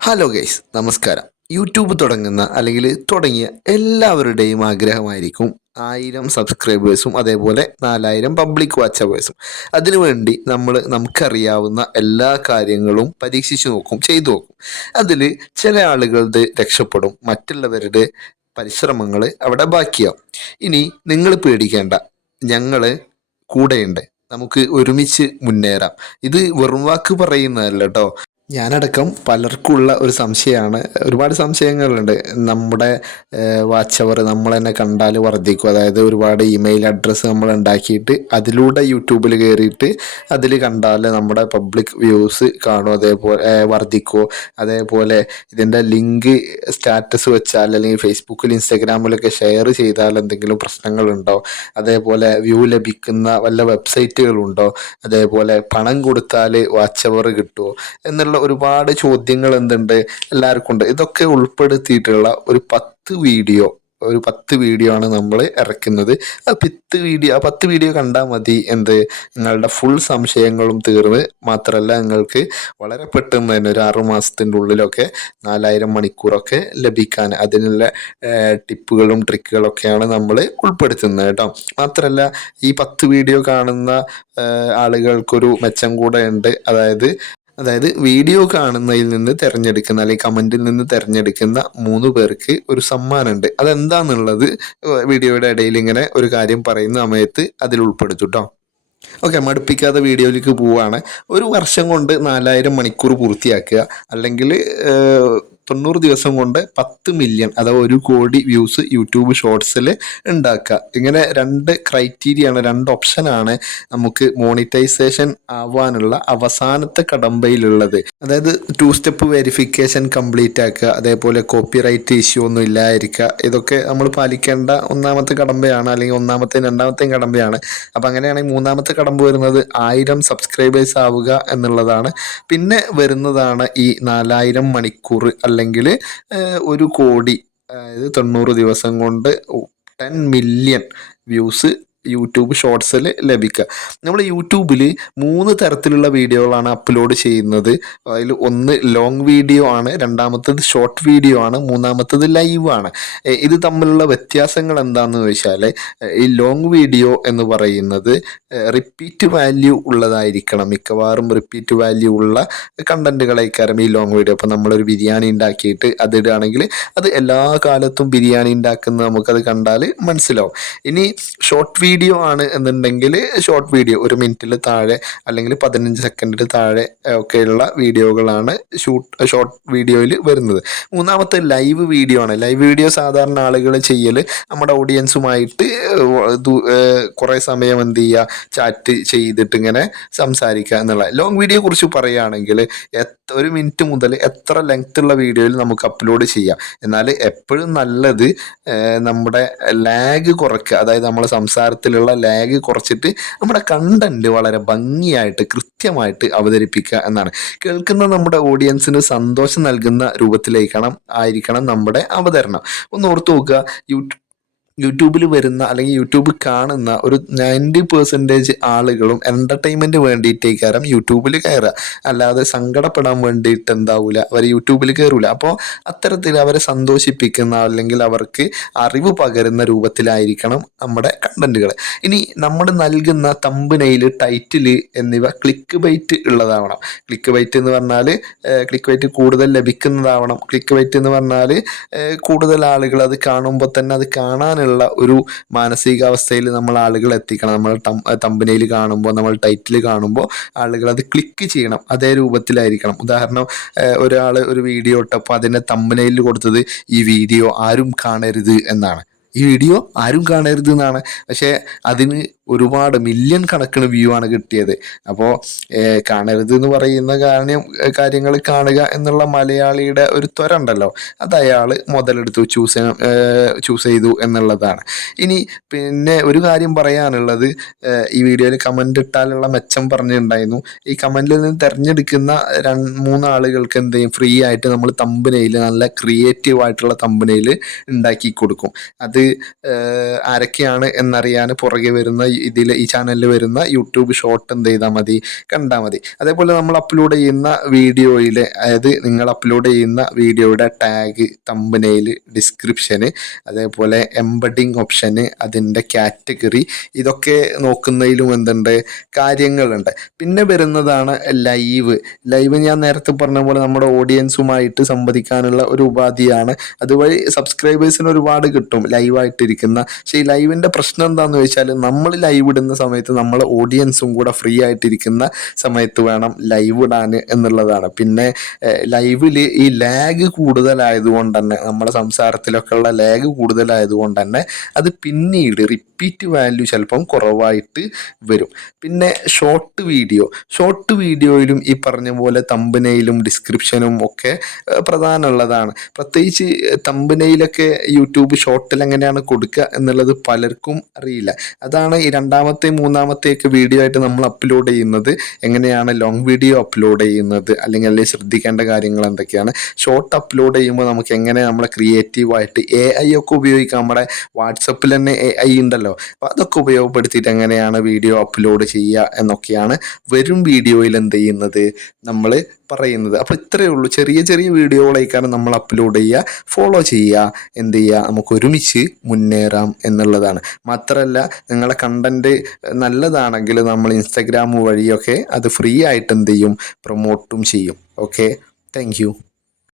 Hello guys, നമസ്കാരം. YouTube തുടങ്ങുന്ന അല്ലെങ്കിൽ തുടങ്ങിയ എല്ലാവരുടെയും ആഗ്രഹമായിരിക്കും 1000 സബ്സ്ക്രൈബേഴ്സും അതേപോലെ 4000 പബ്ലിക് വാച്ചവേഴ്സും. അതിനുവേണ്ടി നമുക്കറിയാവുന്ന എല്ലാ കാര്യങ്ങളും പരീക്ഷിച്ചു നോക്കും, ചെയ്തു നോക്കും. അതിൽ ചില ആളുകളുടെ രക്ഷപ്പെടും, മറ്റുള്ളവരുടെ പരിശ്രമങ്ങൾ അവിടെ ബാക്കിയാവും. ഇനി നിങ്ങൾ പേടിക്കേണ്ട, ഞങ്ങൾ കൂടെയുണ്ട്. നമുക്ക് ഒരുമിച്ച് മുന്നേറാം. ഇത് വെറും വാക്ക് പറയുന്നതല്ല കേട്ടോ. ഞാനടക്കം പലർക്കുള്ള ഒരു സംശയമാണ്. ഒരുപാട് സംശയങ്ങളുണ്ട്. നമ്മുടെ വാച്ച് അവർ നമ്മൾ തന്നെ കണ്ടാൽ വർദ്ധിക്കും. അതായത് ഒരുപാട് ഇമെയിൽ അഡ്രസ്സ് നമ്മൾ ഉണ്ടാക്കിയിട്ട് അതിലൂടെ യൂട്യൂബിൽ കയറിയിട്ട് അതിൽ കണ്ടാൽ നമ്മുടെ പബ്ലിക് വ്യൂസ് കാണും, അതേപോലെ വർദ്ധിക്കുമോ, അതേപോലെ ഇതിൻ്റെ ലിങ്ക് സ്റ്റാറ്റസ് വെച്ചാൽ അല്ലെങ്കിൽ ഫേസ്ബുക്കിൽ ഇൻസ്റ്റാഗ്രാമിലൊക്കെ ഷെയർ ചെയ്താൽ എന്തെങ്കിലും പ്രശ്നങ്ങളുണ്ടോ, അതേപോലെ വ്യൂ ലഭിക്കുന്ന വല്ല വെബ്സൈറ്റുകളുണ്ടോ, അതേപോലെ പണം കൊടുത്താൽ വാച്ച് അവർ കിട്ടുമോ എന്നുള്ള ഒരുപാട് ചോദ്യങ്ങൾ എന്തുണ്ട് എല്ലാവർക്കും ഉണ്ട്. ഇതൊക്കെ ഉൾപ്പെടുത്തിയിട്ടുള്ള ഒരു 10 വീഡിയോ ആണ് നമ്മൾ ഇറക്കുന്നത്. ആ 10 വീഡിയോ കണ്ടാൽ മതി നിങ്ങളുടെ ഫുൾ സംശയങ്ങളും തീർന്ന്, മാത്രമല്ല നിങ്ങൾക്ക് വളരെ പെട്ടെന്ന് തന്നെ ഒരു 6 മാസത്തിൻ്റെ ഉള്ളിലൊക്കെ 4000 മണിക്കൂറൊക്കെ ലഭിക്കാൻ അതിനുള്ള ടിപ്പുകളും ട്രിക്കുകളൊക്കെയാണ് നമ്മൾ ഉൾപ്പെടുത്തുന്നത് കേട്ടോ. മാത്രമല്ല ഈ 10 വീഡിയോ കാണുന്ന ആളുകൾക്കൊരു മെച്ചം കൂടെ ഉണ്ട്. അതായത് വീഡിയോ കാണുന്നതിൽ നിന്ന് തിരഞ്ഞെടുക്കുന്ന അല്ലെങ്കിൽ കമൻറ്റിൽ നിന്ന് തിരഞ്ഞെടുക്കുന്ന 3 പേർക്ക് ഒരു സമ്മാനമുണ്ട്. അതെന്താന്നുള്ളത് വീഡിയോയുടെ ഇടയിൽ ഇങ്ങനെ ഒരു കാര്യം പറയുന്ന സമയത്ത് അതിൽ ഉൾപ്പെടുത്തും കേട്ടോ. ഓക്കെ, മടുപ്പിക്കാതെ വീഡിയോയിലേക്ക് പോവുകയാണ്. ഒരു വർഷം കൊണ്ട് 4000 മണിക്കൂർ പൂർത്തിയാക്കുക, അല്ലെങ്കിൽ 90 ദിവസം കൊണ്ട് 10 മില്യൺ അഥവാ 1 കോടി വ്യൂസ് യൂട്യൂബ് ഷോർട്സിൽ ഉണ്ടാക്കുക. ഇങ്ങനെ 2 ക്രൈറ്റീരിയ ആണ്, 2 ഓപ്ഷനാണ് നമുക്ക് മോണിറ്റൈസേഷൻ ആവാനുള്ള അവസാനത്തെ കടമ്പയിലുള്ളത്. അതായത് 2 സ്റ്റെപ്പ് വെരിഫിക്കേഷൻ കംപ്ലീറ്റ് ആക്കുക, അതേപോലെ കോപ്പി റൈറ്റ് ഇഷ്യൂ ഒന്നും ഇല്ലായിരിക്കുക. ഇതൊക്കെ നമ്മൾ പാലിക്കേണ്ട ഒന്നാമത്തെ കടമ്പയാണ്, അല്ലെങ്കിൽ ഒന്നാമത്തെയും രണ്ടാമത്തെയും കടമ്പയാണ്. അപ്പം അങ്ങനെയാണെങ്കിൽ മൂന്നാമത്തെ കടമ്പ് വരുന്നത് 1000 സബ്സ്ക്രൈബേഴ്സ് ആവുക എന്നുള്ളതാണ്. പിന്നെ വരുന്നതാണ് ഈ 4000 മണിക്കൂർ അല്ലെങ്കിൽ 1 കോടി, അതായത് 90 ദിവസം കൊണ്ട് 10 മില്യൺ വ്യൂസ് യൂട്യൂബ് ഷോർട്സിൽ ലഭിക്കുക. നമ്മൾ യൂട്യൂബിൽ 3 തരത്തിലുള്ള വീഡിയോകളാണ് അപ്ലോഡ് ചെയ്യുന്നത്. അതിൽ ഒന്ന് ലോങ് വീഡിയോ ആണ്, രണ്ടാമത്തത് ഷോർട്ട് വീഡിയോ ആണ്, മൂന്നാമത്തത് ലൈവ് ആണ്. ഇത് തമ്മിലുള്ള വ്യത്യാസങ്ങൾ എന്താണെന്ന് ചോദിച്ചാൽ, ഈ ലോങ് വീഡിയോ എന്ന് പറയുന്നത് റിപ്പീറ്റ് വാല്യൂ ഉള്ളതായിരിക്കണം. മിക്കവാറും റിപ്പീറ്റ് വാല്യൂ ഉള്ള കണ്ടന്റുകളായിരിക്കും ഈ ലോങ് വീഡിയോ. അപ്പോൾ നമ്മളൊരു ബിരിയാണി ഉണ്ടാക്കിയിട്ട് അതിടുകയാണെങ്കിൽ അത് എല്ലാ കാലത്തും ബിരിയാണി ഉണ്ടാക്കുന്നത് നമുക്കത് കണ്ടാൽ മനസ്സിലാവും. ഇനി ഷോർട്ട് വീഡിയോ ആണ് എന്നുണ്ടെങ്കിൽ ഷോർട്ട് വീഡിയോ 1 മിനിറ്റിൽ താഴെ അല്ലെങ്കിൽ 15 സെക്കൻഡിൽ താഴെ ഒക്കെയുള്ള വീഡിയോകളാണ് ഷോർട്ട് വീഡിയോയിൽ വരുന്നത്. മൂന്നാമത്തെ ലൈവ് വീഡിയോ ആണ്. ലൈവ് വീഡിയോ സാധാരണ ആളുകൾ ചെയ്യൽ നമ്മുടെ ഓഡിയൻസുമായിട്ട് കുറേ സമയം എന്ത് ചെയ്യുക, ചാറ്റ് ചെയ്തിട്ട് ഇങ്ങനെ സംസാരിക്കുക എന്നുള്ള. ലോങ് വീഡിയോ കുറിച്ച് പറയുകയാണെങ്കിൽ 1 മിനിറ്റ് മുതൽ എത്ര ലെങ്ത് ഉള്ള വീഡിയോയിൽ നമുക്ക് അപ്ലോഡ് ചെയ്യാം. എന്നാൽ എപ്പോഴും നല്ലത് നമ്മുടെ ലാഗ് കുറയ്ക്കുക, അതായത് നമ്മുടെ സംസാരത്തിലുള്ള ലാഗ് കുറച്ചിട്ട് നമ്മുടെ കണ്ടന്റ് വളരെ ഭംഗിയായിട്ട് കൃത്യമായിട്ട് അവതരിപ്പിക്കുക എന്നാണ്. കേൾക്കുന്ന നമ്മുടെ ഓഡിയൻസിന് സന്തോഷം നൽകുന്ന ആയിരിക്കണം നമ്മുടെ അവതരണം. ഒന്ന് ഓർത്ത് നോക്കുക, യൂട്യൂബിൽ വരുന്ന അല്ലെങ്കിൽ യൂട്യൂബ് കാണുന്ന ഒരു 90% ആളുകളും എൻ്റർടൈൻമെൻറ്റ് വേണ്ടിയിട്ടേക്കാരം യൂട്യൂബിൽ കയറുക. അല്ലാതെ സങ്കടപ്പെടാൻ വേണ്ടിയിട്ട് എന്താവില്ല, അവർ യൂട്യൂബിൽ കയറില്ല. അപ്പോൾ അത്തരത്തിൽ അവരെ സന്തോഷിപ്പിക്കുന്ന അല്ലെങ്കിൽ അവർക്ക് അറിവ് പകരുന്ന രൂപത്തിലായിരിക്കണം നമ്മുടെ കണ്ടന്റുകൾ. ഇനി നമ്മൾ നൽകുന്ന തമ്പനെയിൽ, ടൈറ്റിൽ എന്നിവ ക്ലിക്ക് ബൈറ്റ് ഉള്ളതാവണം. ക്ലിക്ക് ബൈറ്റ് എന്ന് പറഞ്ഞാൽ ക്ലിക്ക് ബൈറ്റ് കൂടുതൽ ലഭിക്കുന്നതാവണം. ക്ലിക്ക് ബൈറ്റ് എന്ന് പറഞ്ഞാൽ കൂടുതൽ ആളുകൾ അത് കാണുമ്പോൾ തന്നെ അത് കാണാനുള്ള ഒരു മാനസികാവസ്ഥയിൽ നമ്മൾ ആളുകൾ എത്തിക്കണം. നമ്മൾ തമ്പനയിൽ കാണുമ്പോൾ, നമ്മൾ ടൈറ്റിൽ കാണുമ്പോൾ ആളുകൾ അത് ക്ലിക്ക് ചെയ്യണം. അതേ രൂപത്തിലായിരിക്കണം. ഉദാഹരണം, ഒരാൾ ഒരു വീഡിയോ ഇട്ടപ്പോൾ അതിൻ്റെ തമ്പനയിൽ കൊടുത്തത് ഈ വീഡിയോ ആരും കാണരുത് എന്നാണ്. ഈ വീഡിയോ ആരും കാണരുത് എന്നാണ്, പക്ഷേ അതിന് ഒരുപാട് മില്യൺ കണക്കിന് വ്യൂ ആണ് കിട്ടിയത്. അപ്പോൾ കാണരുത് എന്ന് പറയുന്ന കാര്യങ്ങൾ കാണുക എന്നുള്ള മലയാളിയുടെ ഒരു ത്വര ഉണ്ടല്ലോ, അത് അയാൾ മുതലെടുത്തു, ചൂസ് ചെയ്തു എന്നുള്ളതാണ്. ഇനി പിന്നെ ഒരു കാര്യം പറയാനുള്ളത്, ഈ വീഡിയോയിൽ കമൻ്റ് ഇട്ടാലുള്ള മെച്ചം പറഞ്ഞിട്ടുണ്ടായിരുന്നു. ഈ കമൻറ്റിൽ നിന്ന് തിരഞ്ഞെടുക്കുന്ന 2-3 ആളുകൾക്ക് എന്ത് ചെയ്യും, ഫ്രീ ആയിട്ട് നമ്മൾ തമ്പനയിൽ നല്ല ക്രിയേറ്റീവ് ആയിട്ടുള്ള തമ്പനയിൽ ഉണ്ടാക്കി കൊടുക്കും. അത് ആരൊക്കെയാണ് എന്നറിയാൻ പുറകെ വരുന്ന ഈ ചാനലിൽ വരുന്ന യൂട്യൂബ് ഷോർട്ട് എന്ത് ചെയ്താൽ മതി, കണ്ടാൽ മതി. അതേപോലെ നമ്മൾ അപ്ലോഡ് ചെയ്യുന്ന വീഡിയോയിൽ, അതായത് നിങ്ങൾ അപ്ലോഡ് ചെയ്യുന്ന വീഡിയോയുടെ ടാഗ്, തമ്പനെയിൽ, ഡിസ്ക്രിപ്ഷന്, അതേപോലെ എംബഡിങ് ഓപ്ഷന്, അതിൻ്റെ കാറ്റഗറി, ഇതൊക്കെ നോക്കുന്നതിലും എന്തുണ്ട്, കാര്യങ്ങളുണ്ട്. പിന്നെ വരുന്നതാണ് ലൈവ് ഞാൻ നേരത്തെ പറഞ്ഞ പോലെ നമ്മുടെ ഓഡിയൻസുമായിട്ട് സംവദിക്കാനുള്ള ഒരു ഉപാധിയാണ്. അതുവഴി സബ്സ്ക്രൈബേഴ്സിന് ഒരുപാട് കിട്ടും ലൈവായിട്ടിരിക്കുന്ന. പക്ഷേ ഈ ലൈവിൻ്റെ പ്രശ്നം എന്താണെന്ന് ചോദിച്ചാൽ, നമ്മൾ ലൈവ് ഇടുന്ന സമയത്ത് നമ്മളെ ഓഡിയൻസും കൂടെ ഫ്രീ ആയിട്ടിരിക്കുന്ന സമയത്ത് വേണം ലൈവ് ഇടാൻ എന്നുള്ളതാണ്. പിന്നെ ലൈവിൽ ഈ ലാഗ് കൂടുതലായതുകൊണ്ട് തന്നെ, നമ്മുടെ സംസാരത്തിലൊക്കെ ഉള്ള ലാഗ് കൂടുതലായതുകൊണ്ട് തന്നെ അത് പിന്നീട് റിപ്പീറ്റ് വാല്യൂ ചിലപ്പം കുറവായിട്ട് വരും. പിന്നെ ഷോർട്ട് വീഡിയോയിലും ഈ പറഞ്ഞ പോലെ തമ്പനയിലും ഡിസ്ക്രിപ്ഷനും ഒക്കെ പ്രധാനമുള്ളതാണ്. പ്രത്യേകിച്ച് തമ്പനയിലൊക്കെ യൂട്യൂബ് ഷോർട്ടിൽ എങ്ങനെയാണ് കൊടുക്കുക എന്നുള്ളത് പലർക്കും അറിയില്ല. അതാണ് ഈ രണ്ടാമത്തെ മൂന്നാമത്തെയൊക്കെ വീഡിയോ ആയിട്ട് നമ്മൾ അപ്ലോഡ് ചെയ്യുന്നത്, എങ്ങനെയാണ് ലോങ് വീഡിയോ അപ്ലോഡ് ചെയ്യുന്നത്, അല്ലെങ്കിൽ ശ്രദ്ധിക്കേണ്ട കാര്യങ്ങൾ എന്തൊക്കെയാണ്. ഷോർട്ട് അപ്ലോഡ് ചെയ്യുമ്പോൾ നമുക്ക് എങ്ങനെ നമ്മളെ ക്രിയേറ്റീവായിട്ട് AI ഒക്കെ ഉപയോഗിക്കാം. നമ്മുടെ വാട്സപ്പിൽ തന്നെ AI ഉണ്ടല്ലോ, അപ്പോൾ അതൊക്കെ ഉപയോഗപ്പെടുത്തിയിട്ട് എങ്ങനെയാണ് വീഡിയോ അപ്ലോഡ് ചെയ്യുക എന്നൊക്കെയാണ് വരും വീഡിയോയിൽ എന്ത് ചെയ്യുന്നത്, നമ്മൾ പറയുന്നത്. അപ്പോൾ ഇത്രയേ ഉള്ളൂ. ചെറിയ ചെറിയ വീഡിയോകളായിക്കാണ് നമ്മൾ അപ്ലോഡ് ചെയ്യുക. ഫോളോ ചെയ്യുക, എന്ത് ചെയ്യുക, നമുക്ക് ഒരുമിച്ച് മുന്നേറാം എന്നുള്ളതാണ്. മാത്രമല്ല, നിങ്ങളെ കണ്ടൻറ്റ് നല്ലതാണെങ്കിൽ നമ്മൾ ഇൻസ്റ്റഗ്രാം വഴിയൊക്കെ അത് ഫ്രീ ആയിട്ട് എന്ത് ചെയ്യും, പ്രൊമോട്ടും ചെയ്യും. Okay, thank you.